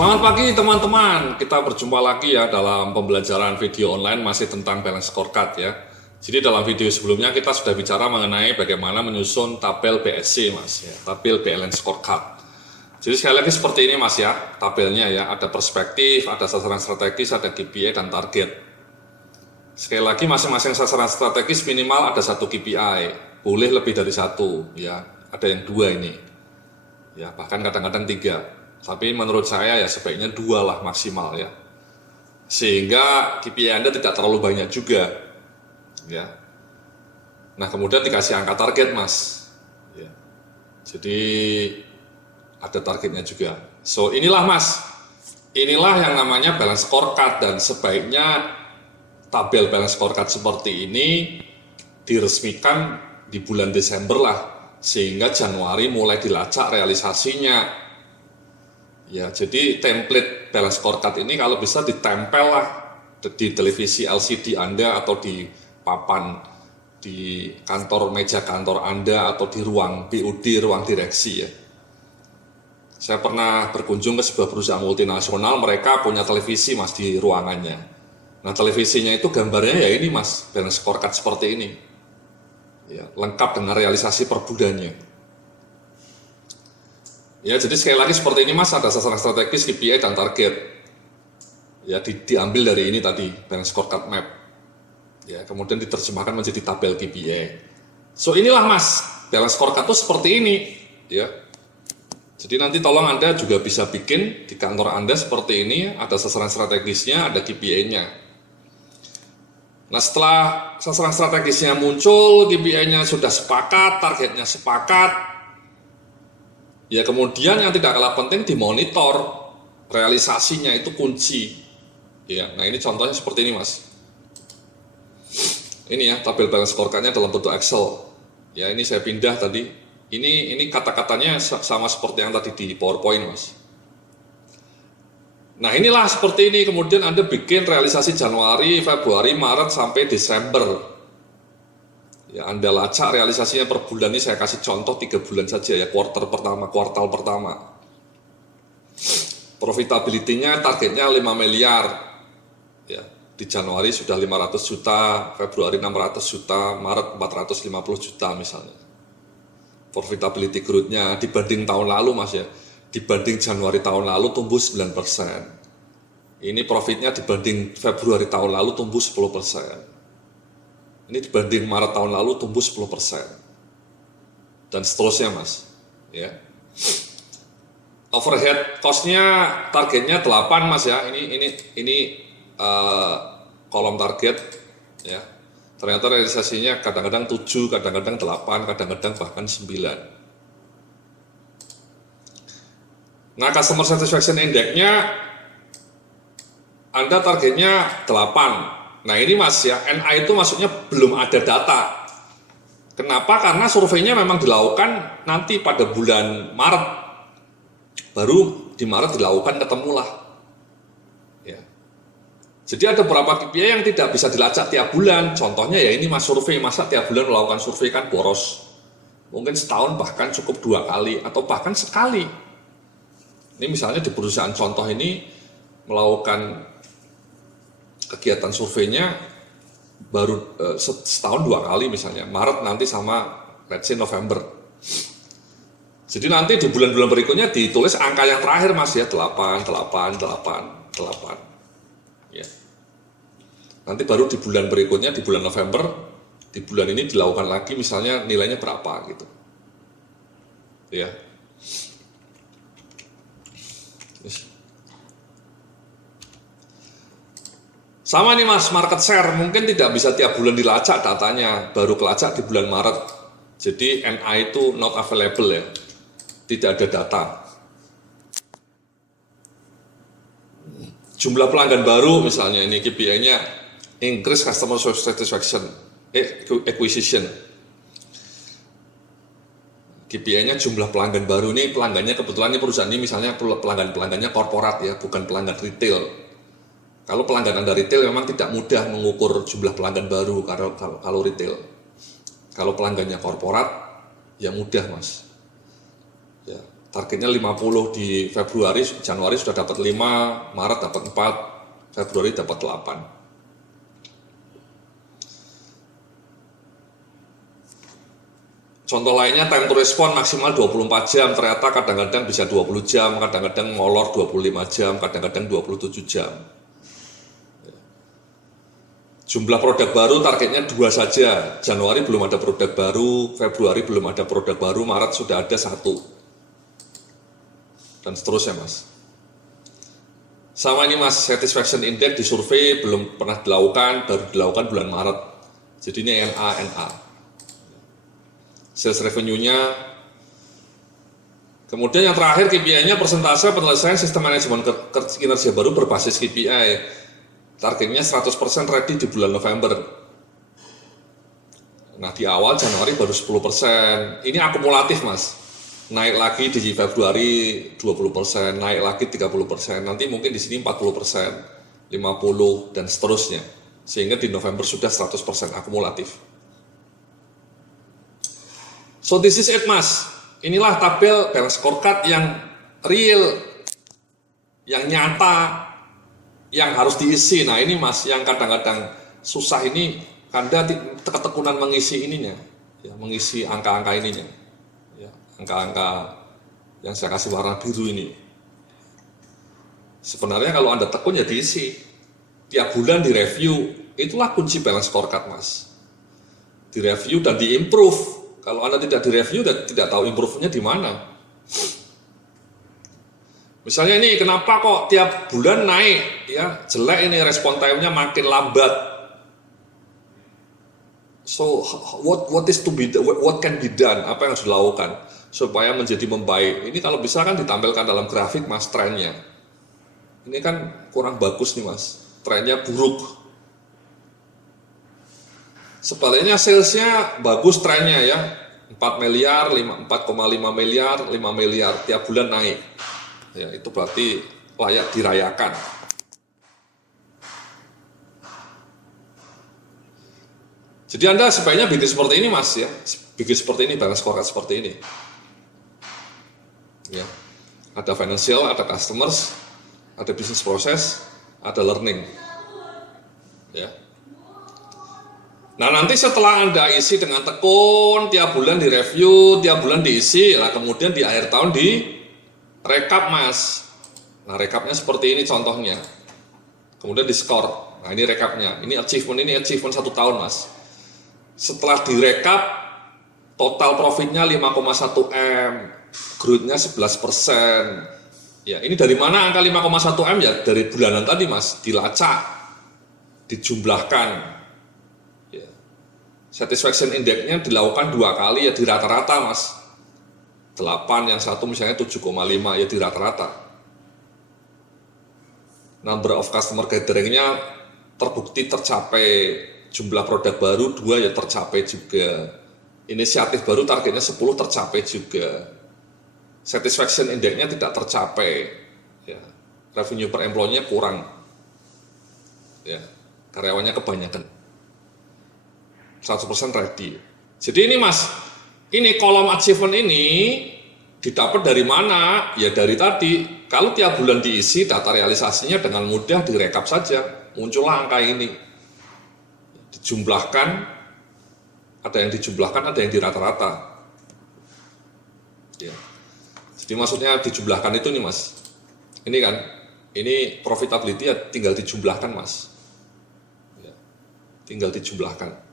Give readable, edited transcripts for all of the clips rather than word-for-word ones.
Selamat pagi teman-teman, kita berjumpa lagi ya dalam pembelajaran video online masih tentang balance scorecard ya. Jadi dalam video sebelumnya kita sudah bicara mengenai bagaimana menyusun tabel BSC mas ya, tabel balance scorecard. Jadi sekali lagi seperti ini mas ya, tabelnya ya, ada perspektif, ada sasaran strategis, ada KPI dan target. Sekali lagi masing-masing sasaran strategis minimal ada satu KPI, boleh lebih dari satu ya, ada yang dua ini ya, bahkan kadang-kadang tiga. Tapi menurut saya ya sebaiknya 2 lah maksimal ya. Sehingga KPI Anda tidak terlalu banyak juga. Ya. Nah kemudian dikasih angka target mas. Ya. Jadi ada targetnya juga. So inilah mas. Inilah yang namanya balance scorecard dan sebaiknya tabel balance scorecard seperti ini diresmikan di bulan Desember lah. Sehingga Januari mulai dilacak realisasinya. Ya, jadi template balance scorecard ini kalau bisa ditempel lah di televisi LCD Anda atau di papan di kantor meja kantor Anda atau di ruang BOD, ruang direksi ya. Saya pernah berkunjung ke sebuah perusahaan multinasional, mereka punya televisi mas di ruangannya. Nah televisinya itu gambarnya ya ini mas, balance scorecard seperti ini. Ya, lengkap dengan realisasi per bulannya. Ya, jadi sekali lagi seperti ini mas, ada sasaran strategis, KPI dan target. Ya, diambil dari ini tadi, balance scorecard map. Ya, kemudian diterjemahkan menjadi tabel KPI. So inilah mas, balance scorecard itu seperti ini. Ya, jadi nanti tolong Anda juga bisa bikin di kantor Anda seperti ini, ada sasaran strategisnya, ada KPI-nya. Nah setelah sasaran strategisnya muncul, KPI-nya sudah sepakat, targetnya sepakat. Ya kemudian yang tidak kalah penting dimonitor realisasinya itu kunci. Ya, nah ini contohnya seperti ini mas. Ini ya tabel balance scorecard-nya dalam bentuk Excel. Ya ini saya pindah tadi. Ini kata-katanya sama seperti yang tadi di PowerPoint mas. Nah inilah seperti ini. Kemudian Anda bikin realisasi Januari, Februari, Maret sampai Desember. Ya, Anda lacak realisasinya per bulan ini saya kasih contoh 3 bulan saja ya, kuartal pertama. Profitability-nya targetnya 5 miliar. Ya, di Januari sudah 500 juta, Februari 600 juta, Maret 450 juta misalnya. Profitability growth-nya dibanding tahun lalu Mas ya. Dibanding Januari tahun lalu tumbuh 9%. Ini profitnya dibanding Februari tahun lalu tumbuh 10%. Ini dibanding Maret tahun lalu tumbuh 10%. Dan seterusnya mas. Ya. Overhead cost-nya targetnya 8 mas ya. Ini kolom target ya. Ternyata realisasinya kadang-kadang 7, kadang-kadang 8, kadang-kadang bahkan 9. Nah, Customer Satisfaction Index-nya Anda targetnya 8. Nah ini mas ya, NA itu maksudnya belum ada data. Kenapa? Karena surveinya memang dilakukan nanti pada bulan Maret. Baru di Maret dilakukan ketemulah. Ya. Jadi ada beberapa KPI yang tidak bisa dilacak tiap bulan. Contohnya ya ini mas survei, masa tiap bulan melakukan survei kan boros. Mungkin setahun bahkan cukup 2 kali atau bahkan sekali. Ini misalnya di perusahaan contoh ini melakukan kegiatan surveinya baru setahun 2 kali misalnya, Maret nanti sama let's say November. Jadi nanti di bulan-bulan berikutnya ditulis angka yang terakhir mas ya, 8. Ya. Nanti baru di bulan berikutnya, di bulan November, di bulan ini dilakukan lagi misalnya nilainya berapa gitu. Ya. Sama nih mas, market share mungkin tidak bisa tiap bulan dilacak datanya, baru kelacak di bulan Maret. Jadi NA itu not available ya, tidak ada data. Jumlah pelanggan baru misalnya ini KPI-nya increase customer satisfaction, acquisition. KPI-nya jumlah pelanggan baru ini, pelanggannya kebetulan ini perusahaan ini misalnya pelanggannya korporat ya, bukan pelanggan retail. Kalau pelanggan Anda retail memang tidak mudah mengukur jumlah pelanggan baru kalau retail. Kalau pelanggannya korporat ya mudah mas. Ya. Targetnya 50 di Februari, Januari sudah dapat 5, Maret dapat 4, Februari dapat 8. Contoh lainnya time to respond maksimal 24 jam, ternyata kadang-kadang bisa 20 jam, kadang-kadang molor 25 jam, kadang-kadang 27 jam. Jumlah produk baru targetnya 2 saja, Januari belum ada produk baru, Februari belum ada produk baru, Maret sudah ada 1. Dan seterusnya mas. Sama ini mas, satisfaction index di survei belum pernah dilakukan, baru dilakukan bulan Maret. Jadi ini NA. Sales revenue-nya. Kemudian yang terakhir KPI-nya persentase penyelesaian sistem manajemen kinerja baru berbasis KPI. Targetnya 100% ready di bulan November. Nah di awal Januari baru 10%. Ini akumulatif mas. Naik lagi di Februari 20%, naik lagi 30%. Nanti mungkin di sini 40%, 50 dan seterusnya. Sehingga di November sudah 100% akumulatif. So this is it mas. Inilah tabel balance scorecard yang real, yang nyata, yang harus diisi. Nah ini mas, yang kadang-kadang susah ini, Anda ketekunan mengisi ininya, ya, mengisi angka-angka ininya, ya, angka-angka yang saya kasih warna biru ini. Sebenarnya kalau Anda tekun ya diisi, tiap bulan direview, itulah kunci balance scorecard mas. Direview dan diimprove. Kalau Anda tidak direview dan tidak tahu improve-nya di mana. Misalnya ini kenapa kok tiap bulan naik, ya jelek ini respon time-nya makin lambat. So what is to be, what can be done, apa yang harus dilakukan supaya menjadi membaik. Ini kalau bisa kan ditampilkan dalam grafik mas trennya. Ini kan kurang bagus nih mas, trennya buruk. Sebaliknya salesnya bagus trennya ya, 4 miliar, 4,5 miliar, 5 miliar tiap bulan naik. Ya, itu berarti layak dirayakan. Jadi Anda sebaiknya bikin seperti ini mas ya, bikin seperti ini, balance scorecard seperti ini. Ya, ada financial, ada customers, ada business process, ada learning. Ya. Nah nanti setelah Anda isi dengan tekun, tiap bulan direview, tiap bulan diisi, lah kemudian di akhir tahun di rekap mas. Nah rekapnya seperti ini contohnya. Kemudian di skor. Nah ini rekapnya. Ini achievement 1 tahun mas. Setelah direkap, total profitnya 5,1 M, growth-nya 11%. Ya ini dari mana angka 5,1 M ya? Dari bulanan tadi mas, dilacak, dijumlahkan. Satisfaction index-nya dilakukan 2 kali ya di rata-rata mas. 8 yang satu misalnya 7,5 ya di rata-rata. Number of customer gathering-nya terbukti tercapai, jumlah produk baru 2 ya tercapai juga. Inisiatif baru targetnya 10 tercapai juga. Satisfaction index-nya tidak tercapai. Ya. Revenue per employee-nya kurang. Ya. Karyawannya kebanyakan. 100% ready. Jadi ini mas, ini kolom achievement ini didapat dari mana? Ya dari tadi. Kalau tiap bulan diisi data realisasinya dengan mudah direkap saja, muncullah angka ini. Dijumlahkan, ada yang dijumlahkan, ada yang di rata-rata. Ya. Jadi maksudnya dijumlahkan itu nih mas. Ini kan, ini profitability ya tinggal dijumlahkan mas. Ya. Tinggal dijumlahkan.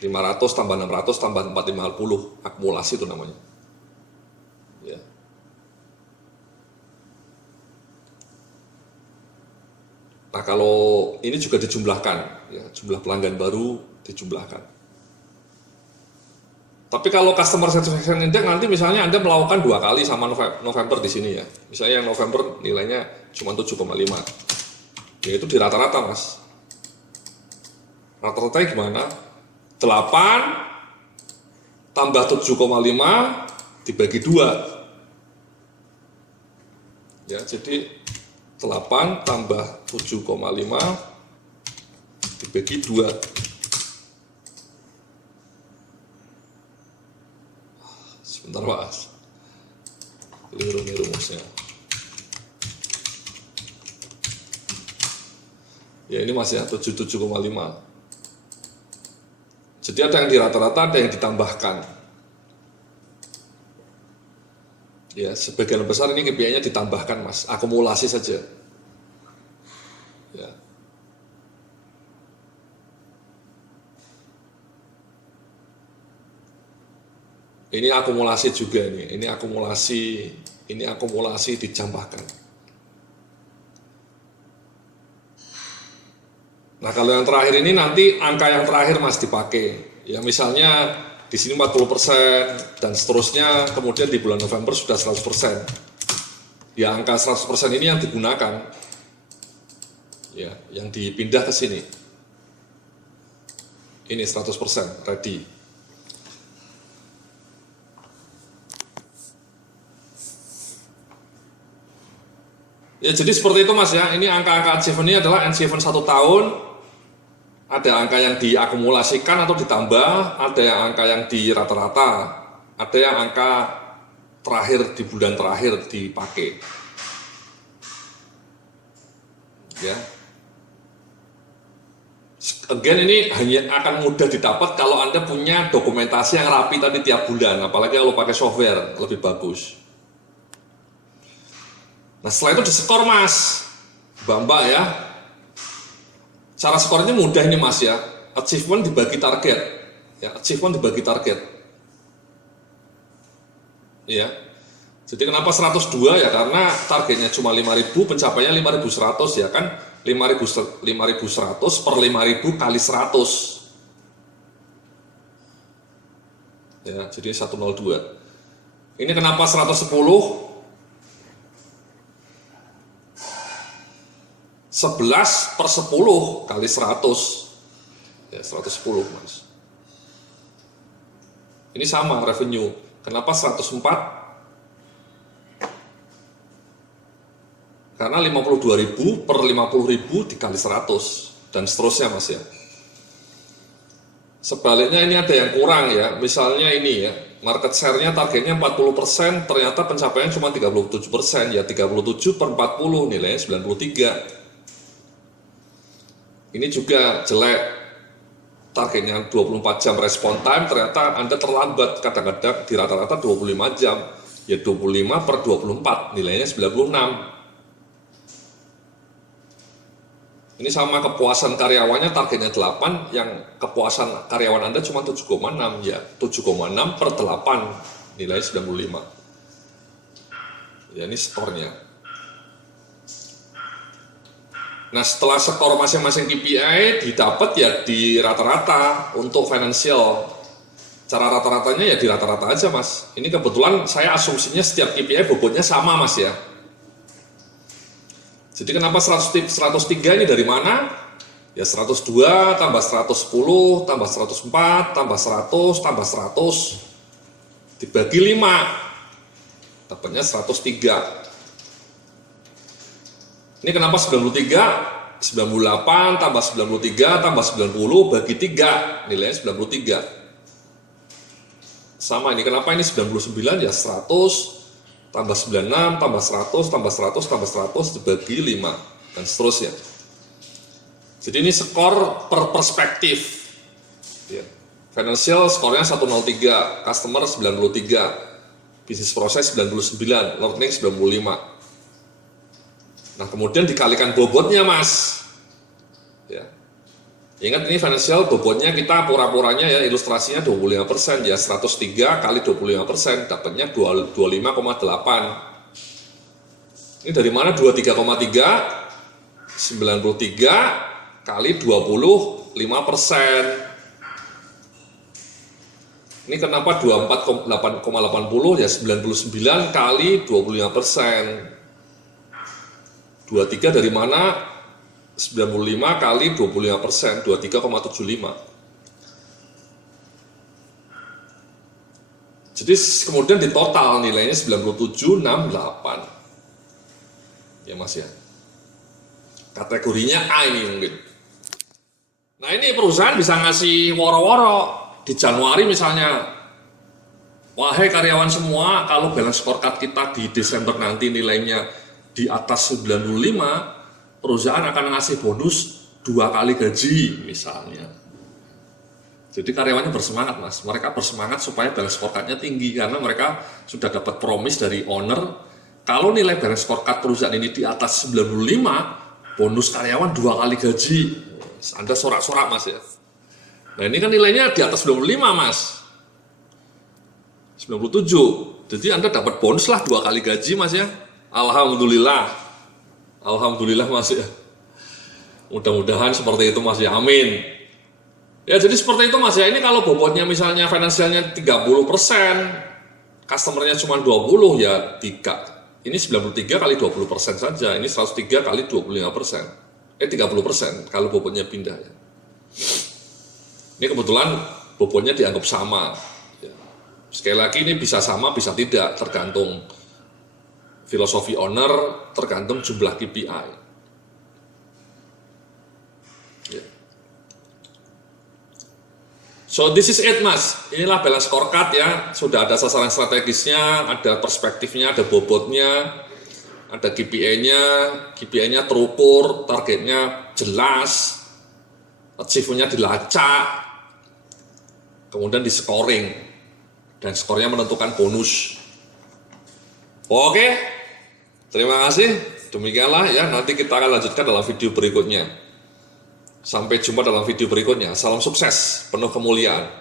500 tambah 600 tambah 450, akumulasi itu namanya. Ya. Nah kalau ini juga dijumlahkan, ya, jumlah pelanggan baru dijumlahkan. Tapi kalau customer satisfaction index nanti misalnya Anda melakukan 2 kali sama November di sini ya. Misalnya yang November nilainya cuma 7,5. Ya itu di rata-rata mas. Rata-ratanya gimana? 8 tambah 7,5 dibagi 2. Ya, jadi 8 tambah 7,5 dibagi 2. Sebentar mas. keliru nih rumusnya. Ya ini masih 77,5. Jadi ada yang di rata-rata, ada yang ditambahkan. Ya, sebagian besar ini KPI-nya ditambahkan, Mas. Akumulasi saja. Ya. Ini akumulasi juga nih. Ini akumulasi ditambahkan. Nah, kalau yang terakhir ini nanti angka yang terakhir Mas dipakai. Ya misalnya di sini 40% dan seterusnya, kemudian di bulan November sudah 100%. Ya angka 100% ini yang digunakan. Ya, yang dipindah ke sini. Ini 100% ready. Ya jadi seperti itu Mas ya. Ini angka-angka achievement ini adalah achievement 1 tahun. Ada angka yang diakumulasikan atau ditambah, ada yang angka yang di rata-rata, ada yang angka terakhir di bulan terakhir dipakai. Ya. Again ini hanya akan mudah didapat kalau Anda punya dokumentasi yang rapi tadi tiap bulan, apalagi kalau pakai software lebih bagus. Nah setelah itu diskor Mas, Mbak ya. Cara skornya mudah ini Mas ya. Achievement dibagi target. Ya, achievement dibagi target. Ya. Jadi kenapa 102 ya? Karena targetnya cuma 5.000, pencapaiannya 5.100 ya kan? 5.100 per 5.000 kali 100. Ya, jadi 102. Ini kenapa 110? 11 per 10 kali 100. Ya, 110 Mas. Ini sama revenue. Kenapa 104? Karena 52.000 per 50.000 dikali 100 dan seterusnya Mas ya. Sebaliknya ini ada yang kurang ya. Misalnya ini ya, market share-nya targetnya 40%, ternyata pencapaian cuma 37%. Ya 37 per 40 nilainya 93. Ini juga jelek, targetnya 24 jam respon time, ternyata Anda terlambat, kadang-kadang di rata-rata 25 jam, ya 25 per 24, nilainya 96. Ini sama kepuasan karyawannya targetnya 8, yang kepuasan karyawan Anda cuma 7,6, ya 7,6 per 8, nilainya 95. Ya ini skornya. Nah setelah skor masing-masing KPI didapat ya di rata-rata untuk financial. Cara rata-ratanya ya di rata-rata aja Mas. Ini kebetulan saya asumsinya setiap KPI bobotnya sama Mas ya. Jadi kenapa 103 ini dari mana? Ya 102 tambah 110 tambah 104 tambah 100 tambah 100 dibagi 5 dapatnya 103. Ini kenapa 93, 98 tambah 93 tambah 90 bagi 3, nilainya 93. Sama ini, kenapa ini 99 ya 100 tambah 96 tambah 100 tambah 100 tambah 100 dibagi 5 dan seterusnya. Jadi ini skor per perspektif. Ya. Financial skornya 103, customer 93, bisnis proses 99, learning 95. Nah kemudian dikalikan bobotnya Mas ya. Ingat ini financial bobotnya kita pura-puranya ya, ilustrasinya 25% ya, 103 kali 25% dapatnya 25,8. Ini dari mana 23,3? 93 kali 25%. Ini kenapa 24,80 ya, 99 kali 25%. 23 dari mana? 95 kali 25%, 23,75. Jadi kemudian di total nilainya 97,68. Ya Mas ya. Kategorinya A ini mungkin. Nah ini perusahaan bisa ngasih woro-woro. Di Januari misalnya Wahai karyawan semua, kalau balance scorecard kita di Desember nanti nilainya di atas 95, perusahaan akan ngasih bonus 2 kali gaji misalnya. Jadi karyawannya bersemangat mas, mereka bersemangat supaya balance scorecardnya tinggi karena mereka sudah dapat promise dari owner kalau nilai balance scorecard perusahaan ini di atas 95, bonus karyawan 2 kali gaji. Anda sorak-sorak mas ya. Nah ini kan nilainya di atas 95 mas. 97, jadi Anda dapat bonus lah 2 kali gaji mas ya. Alhamdulillah, alhamdulillah mas ya. Mudah-mudahan seperti itu mas ya, amin. Ya jadi seperti itu mas ya. Ini kalau bobotnya misalnya finansialnya 30%, customernya cuma 20 ya 3. Ini 93 kali 20% saja. Ini 103 kali 25%. 30% kalau bobotnya pindah ya. Ini kebetulan bobotnya dianggap sama. Sekali lagi ini bisa sama, bisa tidak, tergantung filosofi owner, tergantung jumlah KPI. Yeah. So this is it mas, inilah balance scorecard ya, sudah ada sasaran strategisnya, ada perspektifnya, ada bobotnya, ada KPI-nya terukur, targetnya jelas, achieve-nya dilacak, kemudian di scoring. Dan skornya menentukan bonus. Oke, terima kasih. Demikianlah ya, nanti kita akan lanjutkan dalam video berikutnya. Sampai jumpa dalam video berikutnya. Salam sukses, penuh kemuliaan.